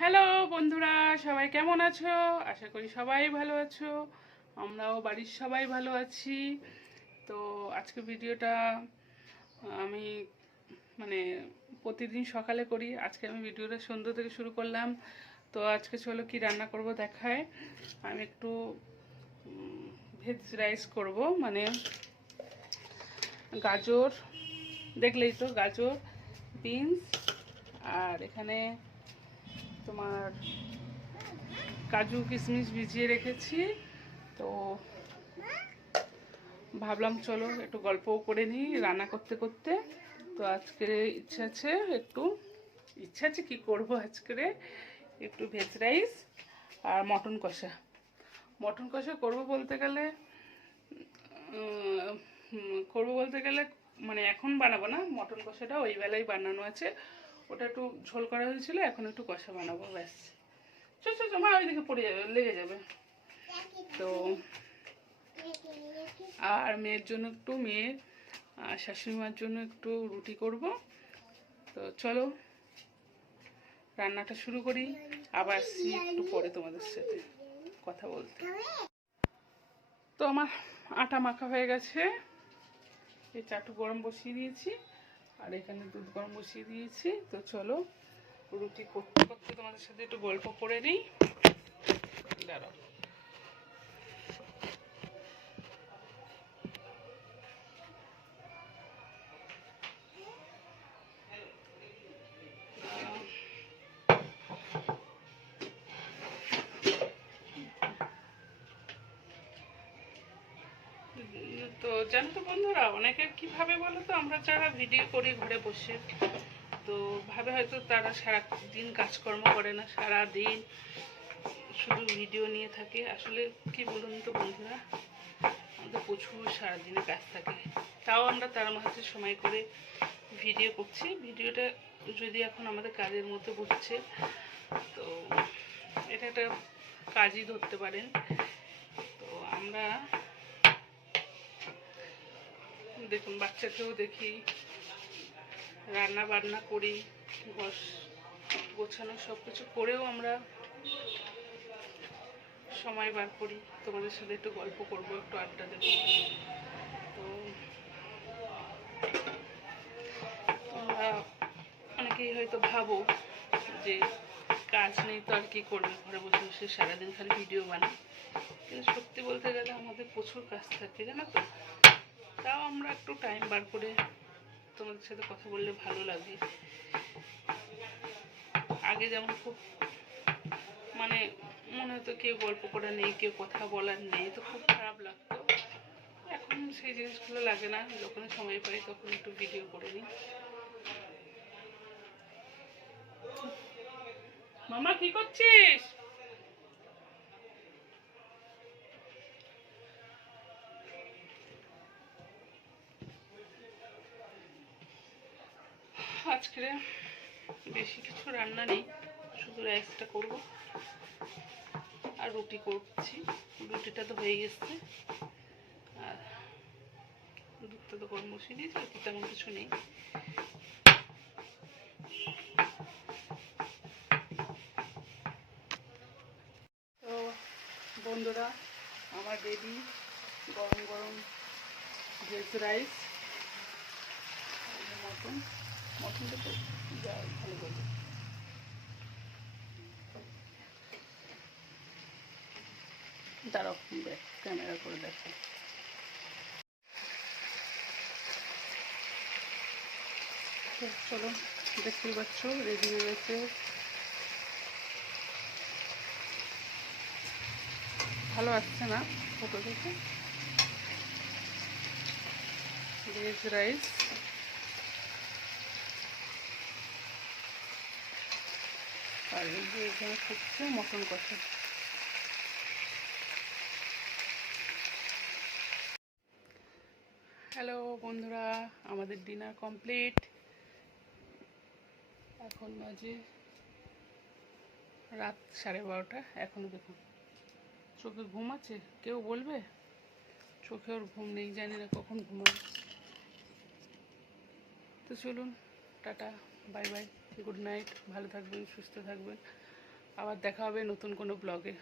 Hello বন্ধুরা, সবাই কেমন আছো? আশা করি সবাই ভালো আছো। আমরাও বাড়ির সবাই ভালো আছি। তো আজকে ভিডিওটা আমি মানে প্রতিদিন সকালে করি। আজকে আমি ভিডিওটা সন্ধ্যা থেকে শুরু করলাম। তো আজকে চলো কি রান্না করব দেখায়। আমি একটু ভেজ রাইস করব। মানে গাজর, দেখলেই তো, গাজর বিনস আর এখানে তোমার কাজু কিশমিশ ভিজিয়ে রেখেছি। তো ভাবলাম চলো একটু গল্পও করে নিই, রান্না করতে করতে। তো আজকের ইচ্ছা আছে একটু, ইচ্ছা আছে কী করব আজকের? একটু ভেজ রাইস আর মটন কষা। মটন কষা করব বলতে গেলে করব বলতে গেলে মানে এখন বানাবো না, মটন কষাটা ওই বেলায় বানানো আছে। ওটা একটু ঝোল করা হয়েছিল এখন একটু কষা বানাবো ব্যাস। চল চল চল, মা ওইদিকে পড়ে যাবে লেগে যাবে। তো আর মেয়ের জন্য একটু মেয়ের আর শাশুড়ি মার জন্য একটু রুটি করব। তো চলো রান্নাটা শুরু করি আবার আসছি একটু পরে তোমাদের সাথে কথা বলতে। তো আমার আটা মাখা হয়ে গেছে এই চাটু গরম বসিয়ে দিয়েছি। আর এখানে দুধ গরম বসিয়ে দিয়েছি। তো চলো, রুটি করতে করতে তোমাদের সাথে একটু গল্প করে নিই। দাঁড়াও। তো জানো তো বন্ধুরা, অনেকে কীভাবে বলো তো, আমরা যারা ভিডিও করি ঘরে বসে, তো ভাবে হয়তো তারা সারা দিন কাজকর্ম করে না সারা দিন শুধু ভিডিও নিয়ে থাকে। আসলে কি বলুন তো বন্ধুরা, আমাদের প্রচুর সারাদিনে কাজ থাকে। তাও আমরা তার মাঝে সময় করে ভিডিও করছি। ভিডিওটা যদি এখন আমাদের কাজের মধ্যে বসছে, তো এটা একটা কাজই ধরতে পারেন। তো আমরা দেখুন, বাচ্চাকেও দেখি। রান্না বান্না করি বস গোছানো সব কিছু করেও আমরা সময় বার করি। তোমাদের সাথে একটু গল্প করব, একটু আড্ডা দেবো। তো, তোমরা অনেকেই হয়তো ভাবো যে কাজ নেই তো আর কি করবে? ঘরে বসে বসে সারাদিন খালি ভিডিও বানাই। কিন্তু সত্যি বলতে গেলে আমাদের প্রচুর কাজ থাকে, জানো তো? তাও আমরা একটু টাইম বার করে তোমাদের সাথে কথা বললে ভালো লাগে। আগে যেমন খুব মানে মনে হতো কেউ গল্প করা নেই, কেউ কথা বলার নেই, তো খুব খারাপ লাগতো। এখন সেই জিনিসগুলো লাগে না যখন সময় পাই তখন একটু ভিডিও করে নিই। মামা, কি করছিস? আজকে বেশি কিছু রান্না নেই, শুধু রাইসটা করব। আর রুটি করছি। রুটিটা তো হয়ে গেছে। আর দুধটা তো গরম বসিয়ে দিয়েছি আর তেমন কিছু নেই। তো বন্ধুরা, আমার রেডি গরম গরম ভেজ রাইস মটন মটনটা ভালো দাঁড়াও ক্যামেরা করে দেখো চলো দেখতেই পাচ্ছ রেডি হয়ে গেছে। ভালো আসছে না ফটো দেখে? রাইস আর এই যে এখানে ফুটছে মটন কষা। হ্যালো বন্ধুরা, আমাদের ডিনার কমপ্লিট। এখন বাজে রাত সাড়ে বারোটা এখনও দেখুন চোখে ঘুম আছে? কেউ বলবে? চোখে ওর ঘুম নেই, জানি না কখন ঘুমাবে। তো চলুন, tata, bye bye. Good night ভালো থাকবেন সুস্থ থাকবেন। আবার দেখা হবে নতুন কোনো ব্লগে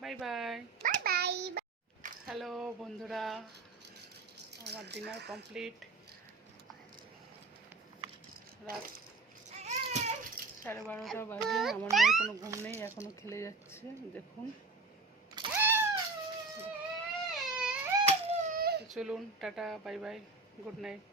bye bye bye bye hello বন্ধুরা। আমার ডিনার কমপ্লিট রাত সাড়ে বারোটা বাজে আমার মেয়ের কোনো ঘুম নেই এখনও খেলে যাচ্ছে দেখুন। চলুন tata bye bye good night